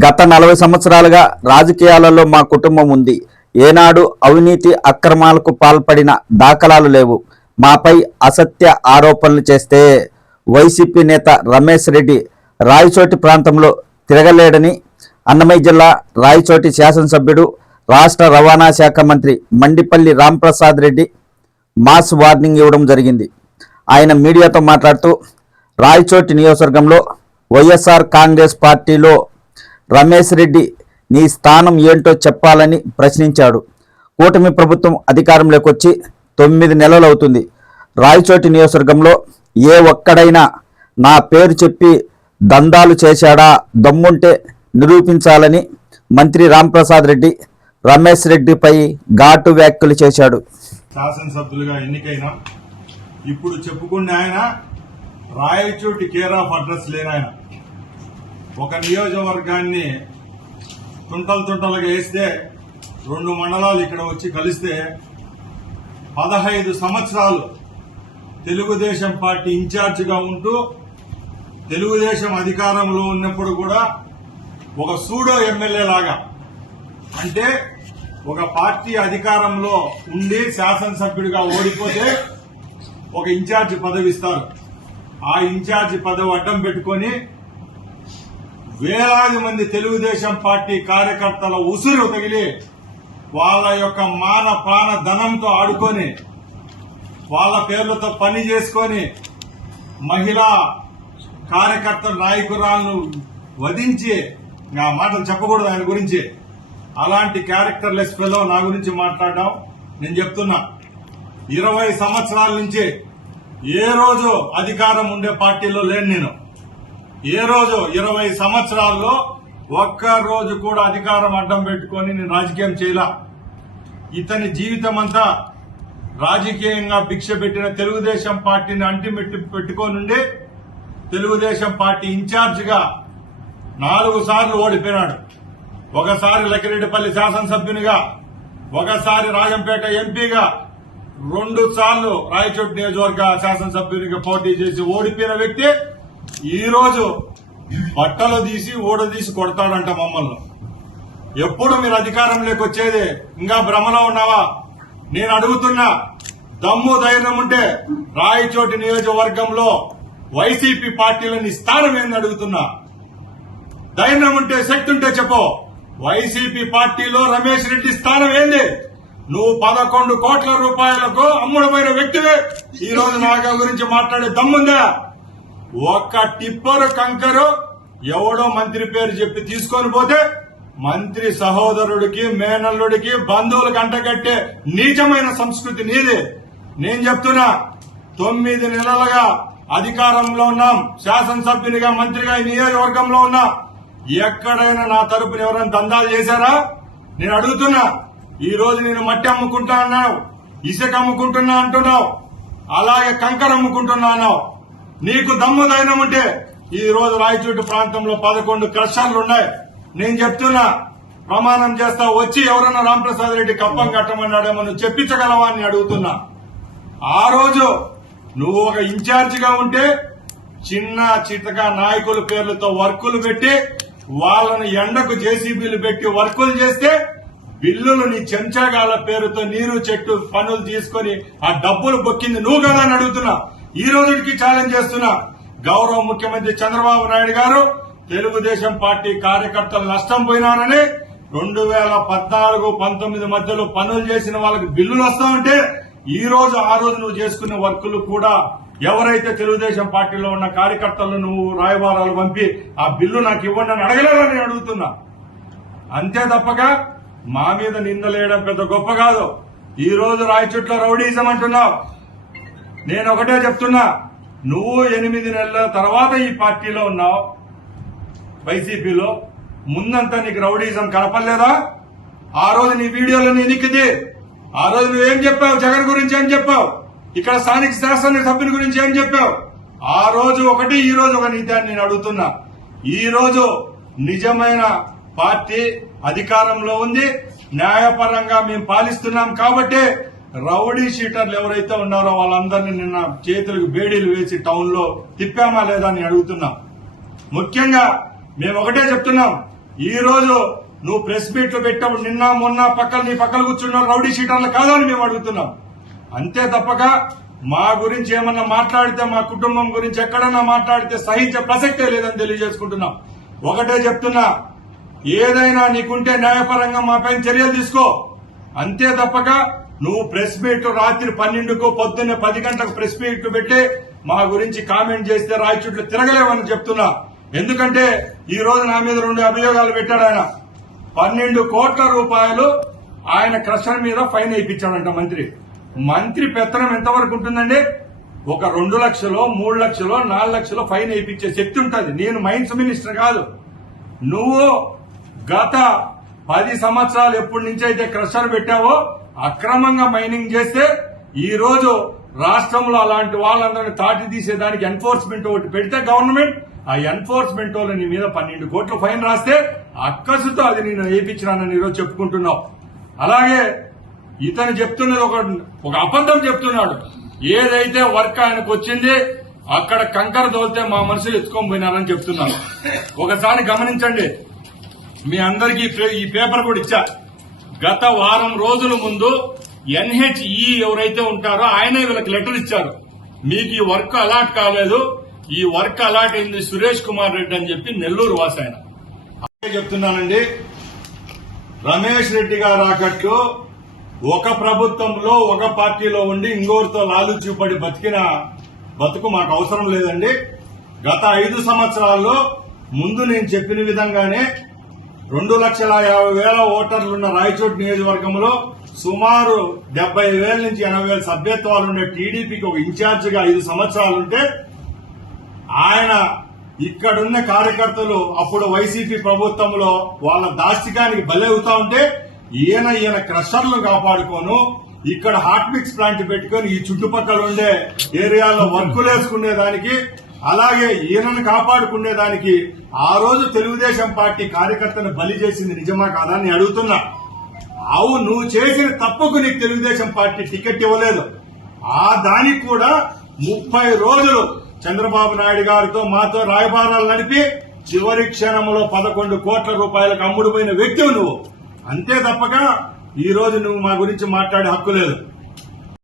గత 40 సంవత్సరాలుగా రాజకీయాలలో మా కుటుంబం ఉంది. ఏనాడు అవినీతి అక్రమాలకు పాల్పడిన దాఖలాలు లేవు. మాపై అసత్య ఆరోపణలు చేస్తే వైసీపీ నేత రమేష్ రెడ్డి రాయచోటి ప్రాంతంలో తిరగలేడని అన్నమయ్య జిల్లా రాయచోటి శాసనసభ్యుడు రాష్ట్ర రవాణా శాఖ మంత్రి మండిపల్లి రాంప్రసాద్ రెడ్డి మాస్ వార్నింగ్ ఇవ్వడం జరిగింది. ఆయన మీడియాతో మాట్లాడుతూ రాయచోటి నియోజకవర్గంలో వైఎస్ఆర్ కాంగ్రెస్ పార్టీలో రమేష్ రెడ్డి నీ స్థానం ఏంటో చెప్పాలని ప్రశ్నించాడు. కూటమి ప్రభుత్వం అధికారంలోకి వచ్చి 9 నెలలు అవుతుంది. రాయచోటి నియోజకవర్గంలో ఏ ఒక్కడైనా నా పేరు చెప్పి దందాలు చేశాడా, దమ్ముంటే నిరూపించాలని మంత్రి రాంప్రసాద్ రెడ్డి రమేష్ రెడ్డిపై ఘాటు వ్యాఖ్యలు చేశాడు. శాసనసభ్యులుగా ఎన్నికైనా ఇప్పుడు చెప్పుకునే ఆయన రాయచోటి కేర్ ఆఫ్ అడ్రస్ లేనాయన. ఒక నియోజకవర్గాన్ని తుంటలుగా వేస్తే 2 మండలాలు ఇక్కడ వచ్చి కలిస్తే 15 సంవత్సరాలు తెలుగుదేశం పార్టీ ఇన్ఛార్జిగా ఉంటూ తెలుగుదేశం అధికారంలో ఉన్నప్పుడు కూడా ఒక సూడో ఎమ్మెల్యే లాగా, అంటే ఒక పార్టీ అధికారంలో ఉండి శాసనసభ్యుడిగా ఓడిపోతే ఒక ఇన్ఛార్జి పదవి ఇస్తారు. ఆ ఇన్ఛార్జి పదవి అడ్డం పెట్టుకుని వేలాది మంది తెలుగుదేశం పార్టీ కార్యకర్తల ఉసురు తగిలి వాళ్ళ యొక్క మాన ప్రాణ ధనంతో ఆడుకొని వాళ్ళ పేర్లతో పని చేసుకొని మహిళా కార్యకర్తల నాయకురాలను వధించి, ఆ మాటలు చెప్పకూడదు ఆయన గురించి, అలాంటి క్యారెక్టర్లెస్ ఫెలో నా గురించి మాట్లాడడం. నేను చెప్తున్నా, 20 సంవత్సరాల నుంచి ఏ రోజు అధికారం ఉండే పార్టీలో లేను నేను. ఏ రోజు 20 సంవత్సరాల్లో ఒక్క రోజు కూడా అధికారం అడ్డం పెట్టుకొని నేను రాజకీయం చేయలా. ఇతని జీవితం అంతా రాజకీయంగా భిక్ష పెట్టిన తెలుగుదేశం పార్టీని అంటిమెట్టి పెట్టుకోనుండి తెలుగుదేశం పార్టీ ఇన్ఛార్జిగా 4 సార్లు ఓడిపోయినాడు. ఒకసారి లక్కిరెడ్డిపల్లి శాసనసభ్యునిగా, ఒకసారి రాజంపేట ఎంపీగా, 2 సార్లు రాయచోటి నియోజకవర్గ శాసనసభ్యునిగా పోటీ చేసి ఓడిపోయిన వ్యక్తి ఈ రోజు బట్టలు తీసి ఊడదీసి కొడతాడంట మమ్మల్ని. ఎప్పుడు మీరు అధికారంలోకి వచ్చేది? ఇంకా భ్రమలో ఉన్నావా? నేను అడుగుతున్నా, దమ్ము ధైర్యం ఉంటే రాయచోటి నియోజకవర్గంలో వైసీపీ పార్టీలని స్థానం ఏంది అడుగుతున్నా. ధైర్యం ఉంటే, శక్తి ఉంటే చెప్పు. వైసీపీ పార్టీలో రమేష్ రెడ్డి స్థానం ఏంది? నువ్వు 11 కోట్ల రూపాయలకు అమ్ముడుపోయిన వ్యక్తివే. ఈ రోజు నాగా గురించి మాట్లాడే దమ్ముందా? ఒక్క టిప్పరు కంకరు ఎవడో మంత్రి పేరు చెప్పి తీసుకొని పోతే మంత్రి సహోదరుడికి, మేనల్లుడికి, బంధువులకు అంటగట్టే నీచమైన సంస్కృతి నీది. నేను చెప్తున్నా, 9 నెలలుగా అధికారంలో ఉన్నాం, శాసనసభ్యునిగా, మంత్రిగా ఈ నియోజకవర్గంలో ఉన్నా. ఎక్కడైనా నా తరపున ఎవరైనా దందాలు చేశారా? నేను అడుగుతున్నా. ఈ రోజు నేను మట్టి అమ్ముకుంటా అన్నావు, ఇసుక అమ్ముకుంటున్నా అంటున్నావు, అలాగే కంకర అమ్ముకుంటున్నా అన్నావు. నీకు దమ్ము ధైర్యం ఉంటే ఈ రోజు రాయచోటి ప్రాంతంలో 11 క్రషర్లు ఉన్నాయి. నేను చెప్తున్నా, ప్రమాణం చేస్తా, వచ్చి ఎవరన్నా రాంప్రసాద్ రెడ్డి కప్పం కట్టమన్నాడేమో నువ్వు చెప్పించగలవా అని అడుగుతున్నా. ఆ రోజు నువ్వు ఒక ఇన్ఛార్జిగా ఉంటే చిన్న చితక నాయకుల పేర్లతో వర్కులు పెట్టి వాళ్ళను ఎండకు జేసీబీలు పెట్టి వర్కులు చేస్తే బిల్లులు నీ చెంచాగాల పేరుతో నీరు చెట్టు పనులు తీసుకొని ఆ డబ్బులు బొక్కింది నువ్వు కదా అని అడుగుతున్నా. ఈ రోజుకి ఛాలెంజ్ చేస్తున్నా. గౌరవ ముఖ్యమంత్రి చంద్రబాబు నాయుడు గారు తెలుగుదేశం పార్టీ కార్యకర్తలు నష్టం పోయినారని 2014-19 మధ్యలో పనులు చేసిన వాళ్ళకి బిల్లులు వస్తామంటే ఈ రోజు ఆ రోజు నువ్వు చేసుకున్న వర్కులు కూడా ఎవరైతే తెలుగుదేశం పార్టీలో ఉన్న కార్యకర్తలను నువ్వు రాయబారాలు పంపి ఆ బిల్లు నాకు ఇవ్వండి అని అడగలేదని అడుగుతున్నా. అంతే తప్పగా మా మీద నిందలేయడం పెద్ద గొప్ప కాదు. ఈ రోజు రాయచోట్ల రౌడీజం అంటున్నావు. నేను ఒకటే చెప్తున్నా, నువ్వు 8 నెలల తర్వాత ఈ పార్టీలో ఉన్నావు, వైసీపీలో. ముందంతా నీకు రౌడీజం కనపడలేదా? ఆ రోజు నీ వీడియోలో ఎన్నికది. ఆ రోజు నువ్వేం చెప్పావు? జగన్ గురించి ఏం చెప్పావు? ఇక్కడ స్థానిక శాసన సభ్యుని గురించి ఏం చెప్పావు? ఆ రోజు ఒకటి, ఈ రోజు ఒక నీతి అని నేను అడుగుతున్నా. ఈ రోజు నిజమైన పార్టీ అధికారంలో ఉంది, న్యాయపరంగా మేము పాలిస్తున్నాం కాబట్టి రౌడీ షీటర్లు ఎవరైతే ఉన్నారో వాళ్ళందరినీ నిన్న చేతులకు బేడీలు వేసి టౌన్ లో తిప్పామా లేదా అని అడుగుతున్నాం. ముఖ్యంగా మేము ఒకటే చెప్తున్నాం, ఈ రోజు నువ్వు ప్రెస్ మీట్లు పెట్టినప్పుడు నిన్న మొన్న నీ పక్కన కూర్చున్న రౌడీ షీటర్లు కాదని మేము అడుగుతున్నాం. అంతే తప్పక మా గురించి ఏమన్నా మాట్లాడితే, మా కుటుంబం గురించి ఎక్కడన్నా మాట్లాడితే సహించే ప్రసక్తే లేదని తెలియజేసుకుంటున్నాం. ఒకటే చెప్తున్నా, ఏదైనా నీకుంటే న్యాయపరంగా మా పైన చర్యలు తీసుకో. అంతే తప్పక నువ్వు ప్రెస్ మీట్ రాత్రి 12కు పొద్దున్నే 10 గంటలకు ప్రెస్ మీట్ పెట్టి మా గురించి కామెంట్ చేస్తే రాయచుట్లు తిరగలేవని చెప్తున్నా. ఎందుకంటే ఈ రోజు నా మీద 2 అభియోగాలు పెట్టాడు ఆయన. 12 కోట్ల రూపాయలు ఆయన క్రషర్ మీద ఫైన్ వేయించాడంట మంత్రి పెత్తనం ఎంతవరకు ఉంటుందండి? ఒక 2 లక్షలో 3 లక్షలో 4 లక్షలో ఫైన్ వేయించే శక్తి ఉంటుంది. నేను మైన్స్ మినిస్టర్ కాదు. నువ్వు గత 10 సంవత్సరాలు ఎప్పటి నుంచి అయితే క్రషర్ పెట్టావో అక్రమంగా మైనింగ్ చేస్తే ఈ రోజు రాష్ట్రంలో అలాంటి వాళ్ళందరినీ తాటి తీసేదానికి ఎన్ఫోర్స్మెంట్ ఒకటి పెడితే గవర్నమెంట్ ఆ ఎన్ఫోర్స్మెంట్ వాళ్ళు నీ మీద 12 కోట్ల ఫైన్ రాస్తే అక్కసుతో అది నేను వేయించినానని ఈరోజు చెప్పుకుంటున్నావు. అలాగే ఇతను చెప్తున్నది ఒక అబద్ధం చెప్తున్నాడు. ఏదైతే వర్క్ ఆయనకు వచ్చింది అక్కడ కంకర తోలితే మా మనుషులు ఎత్తుకొని పోయినారని చెప్తున్నారు. ఒకసారి గమనించండి, మీ అందరికీ ఈ పేపర్ కూడా ఇచ్చా. గత వారం రోజుల ముందు NHE ఎవరైతే ఉంటారో ఆయన వీళ్ళకి లెటర్ ఇచ్చారు. మీకు ఈ వర్క్ అలాట్ కాలేదు, ఈ వర్క్ అలాట్ అయింది సురేష్ కుమార్ రెడ్డి అని చెప్పి నెల్లూరు వాసి ఆయన. చెప్తున్నానండి, రమేష్ రెడ్డి గారు ఆకట్టు ఒక ప్రభుత్వంలో ఒక పార్టీలో ఉండి ఇంకోరితో లాలు చూపడి బతికిన బతుకు మాకు అవసరం లేదండి. గత 5 సంవత్సరాల్లో ముందు నేను చెప్పిన విధంగానే 2,50,000 ఓటర్లున్న రాయచోటి నియోజకవర్గంలో సుమారు 70,000 నుంచి 80,000 సభ్యత్వాలుండే టీడీపీకి ఒక ఇన్ఛార్జిగా 5 సంవత్సరాలుంటే ఆయన ఇక్కడున్న కార్యకర్తలు అప్పుడు వైసీపీ ప్రభుత్వంలో వాళ్ళ దాష్టికానికి బలవుతా ఉంటే ఈయన క్రషర్లు కాపాడుకోను ఇక్కడ హాట్ మిక్స్ ప్లాంట్ పెట్టుకుని ఈ చుట్టుపక్కల ఉండే ఏరియాలో వర్కులు వేసుకునేదానికి, అలాగే ఈయనను కాపాడుకునేదానికి ఆ రోజు తెలుగుదేశం పార్టీ కార్యకర్తను బలి చేసింది నిజమా కాదా అని అడుగుతున్నా. నువ్వు చేసిన తప్పుకు నీకు తెలుగుదేశం పార్టీ టికెట్ ఇవ్వలేదు. ఆ దానికి కూడా 30 రోజులు చంద్రబాబు నాయుడు గారితో మాతో రాయబారాలు నడిపి చివరి క్షణంలో 11 కోట్ల రూపాయలకు అమ్ముడుపోయిన వ్యక్తివి నువ్వు. అంతే తప్పక ఈ రోజు నువ్వు మా గురించి మాట్లాడే హక్కు లేదు.